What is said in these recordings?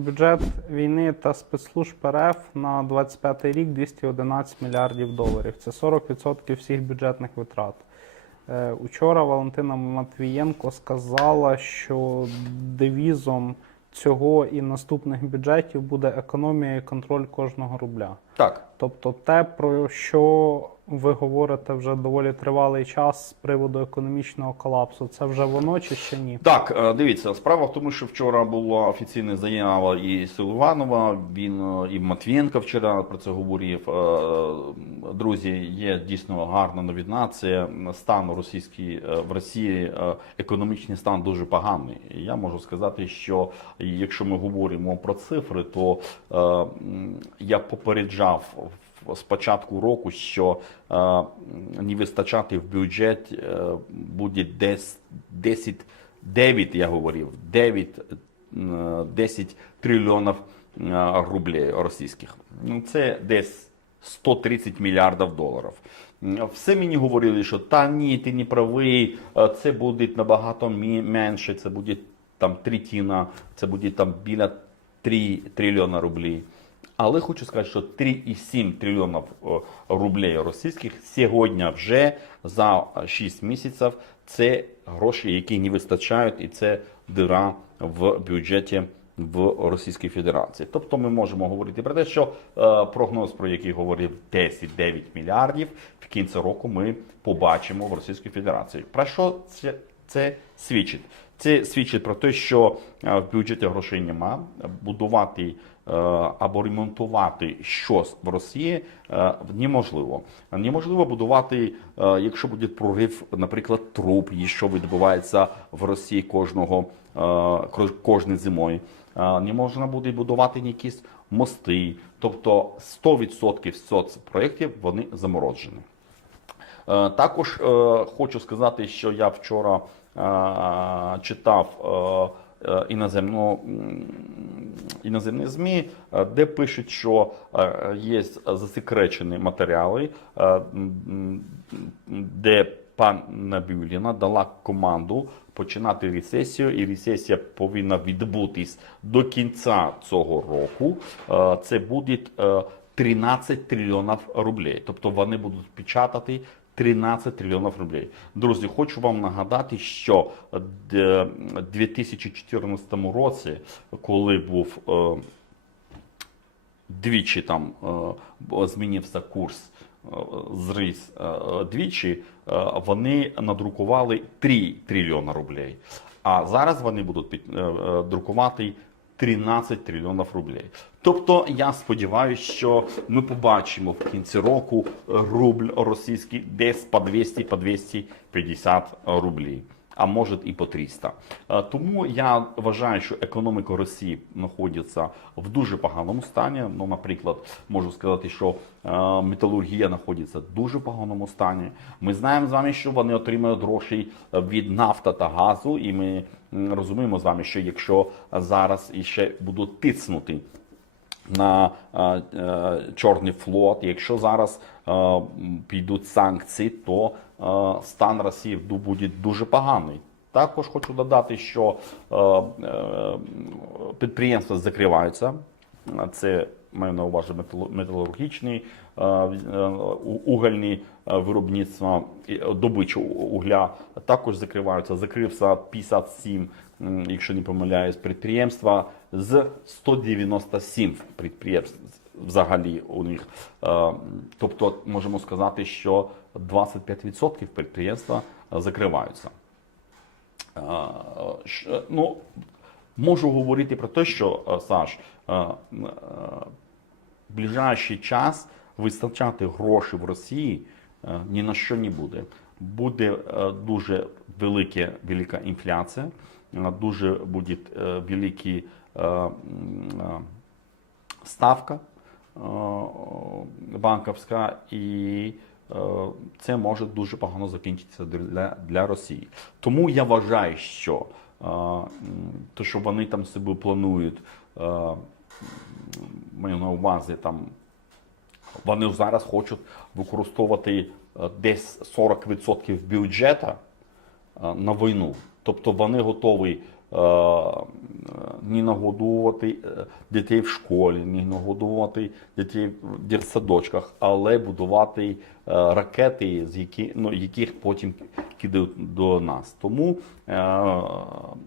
Бюджет війни та спецслужб РФ на 25 рік 211 мільярдів доларів. Це 40% всіх бюджетних витрат. Е, Учора Валентина Матвієнко сказала, що девізом цього і наступних бюджетів буде економія і контроль кожного рубля. Так, Тобто те, про що ви говорите вже доволі тривалий час з приводу економічного колапсу, це вже воно чи ще ні? Так, е, дивіться, справа в тому, що вчора була офіційна заява і Силуанова, він е, і Матвієнко вчора про це говорив. Е, Друзі, є дійсно гарна новина. Це стан російський в Росії, економічний стан дуже поганий. Я можу сказати, що якщо ми говоримо про цифри, то я попереджав з початку року, що е, не вистачати в бюджет е, буде десь 10, 9, я говорив, 9, е, 10 трильйонів е, рублей російських. Ну, Це десь 130 мільярдів доларів. Все мені говорили, що та ні, ти не правий, е, це буде набагато менше, це буде там третина, це буде там біля 3 трильйона рублів. Але хочу сказати, що 3,7 трильйонів е, рублей російських сьогодні вже за 6 місяців це гроші, які не вистачають, і це дира в бюджеті в Російській Федерації. Тобто ми можемо говорити про те, що е, прогноз, про який говорив 10-9 мільярдів, в кінці року ми побачимо в Російській Федерації. Про що це, це свідчить? Це свідчить про те, що е, в бюджеті грошей нема. Будувати або ремонтувати щось в Росії е, неможливо. Неможливо будувати, е, якщо буде прорив, наприклад, труб, що відбувається в Росії кожного е, кожної зимою. Е, Не можна буде будувати якісь мости. Тобто 100% соцпроєктів вони заморожені. Е, Також е, хочу сказати, що я вчора е, читав е, е, іноземно, іноземні ЗМІ, е, де пишуть, що е, є засекречені матеріали, е, де пан Набюліна дала команду починати рецесію, і рецесія повинна відбутись до кінця цього року. Е, Це буде е, 13 трильйонів рублей. Тобто вони будуть печатати 13 трильйонів рублей. Друзі, хочу вам нагадати, що в 2014 році, коли був е, двічі там змінився курс, зріс двічі, вони надрукували 3 трильйона рублей. А зараз вони будуть друкувати 13 трильйонів рублей. Тобто я сподіваюся, що ми побачимо в кінці року рубль російський десь по 200 по 250 рублів. А може і по 300. Е, Тому я вважаю, що економіка Росії знаходиться в дуже поганому стані. Ну, наприклад, можу сказати, що е, металургія знаходиться в дуже поганому стані. Ми знаємо з вами, що вони отримують гроші від нафта та газу, і ми розуміємо з вами, що якщо зараз іще будуть тиснути на е, е, Чорний флот. Якщо зараз е, підуть санкції, то е, стан Росії буде дуже поганий. Також хочу додати, що е, е, підприємства закриваються. Це маю на увазі металургічні, е, е, угольні е, виробництва, е, добичу угля також закриваються. Закрився 57, м, якщо не помиляюсь, підприємства з 197 підприємств взагалі у них. Е, Тобто можемо сказати, що 25% підприємства закриваються. Е, Ну, можу говорити про те, що е, Саш, в ближайший час вистачати грошей в Росії ні на що не буде. Буде дуже велике, велика інфляція, дуже буде е, ставка банківська, і е, це може дуже погано закінчитися для, для Росії. Тому я вважаю, що е, то, що вони там собі планують, е, маю на увазі там. Вони зараз хочуть використовувати е, десь 40% бюджету е, на війну. Тобто вони готові ні нагодувати е, дітей в школі, ні нагодувати дітей в дитсадочках, але будувати е, ракети, з які, ну, яких потім кидають до нас. Тому е,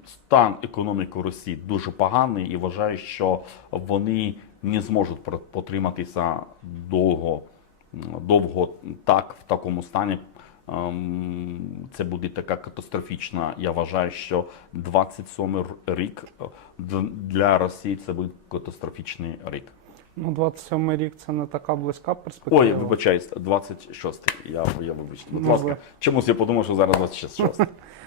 стан економіки Росії дуже поганий і вважаю, що вони не зможуть потриматися довго, довго так в такому стані. Ем, Це буде така катастрофічна. Я вважаю, що 27 р- рік е, для Росії це буде катастрофічний рік. Ну, 27 рік це не така близька перспектива. Ой, вибачаюсь, 26. Я, я вибачте. Будь Ну, ласка, чомусь я подумав, що зараз 26.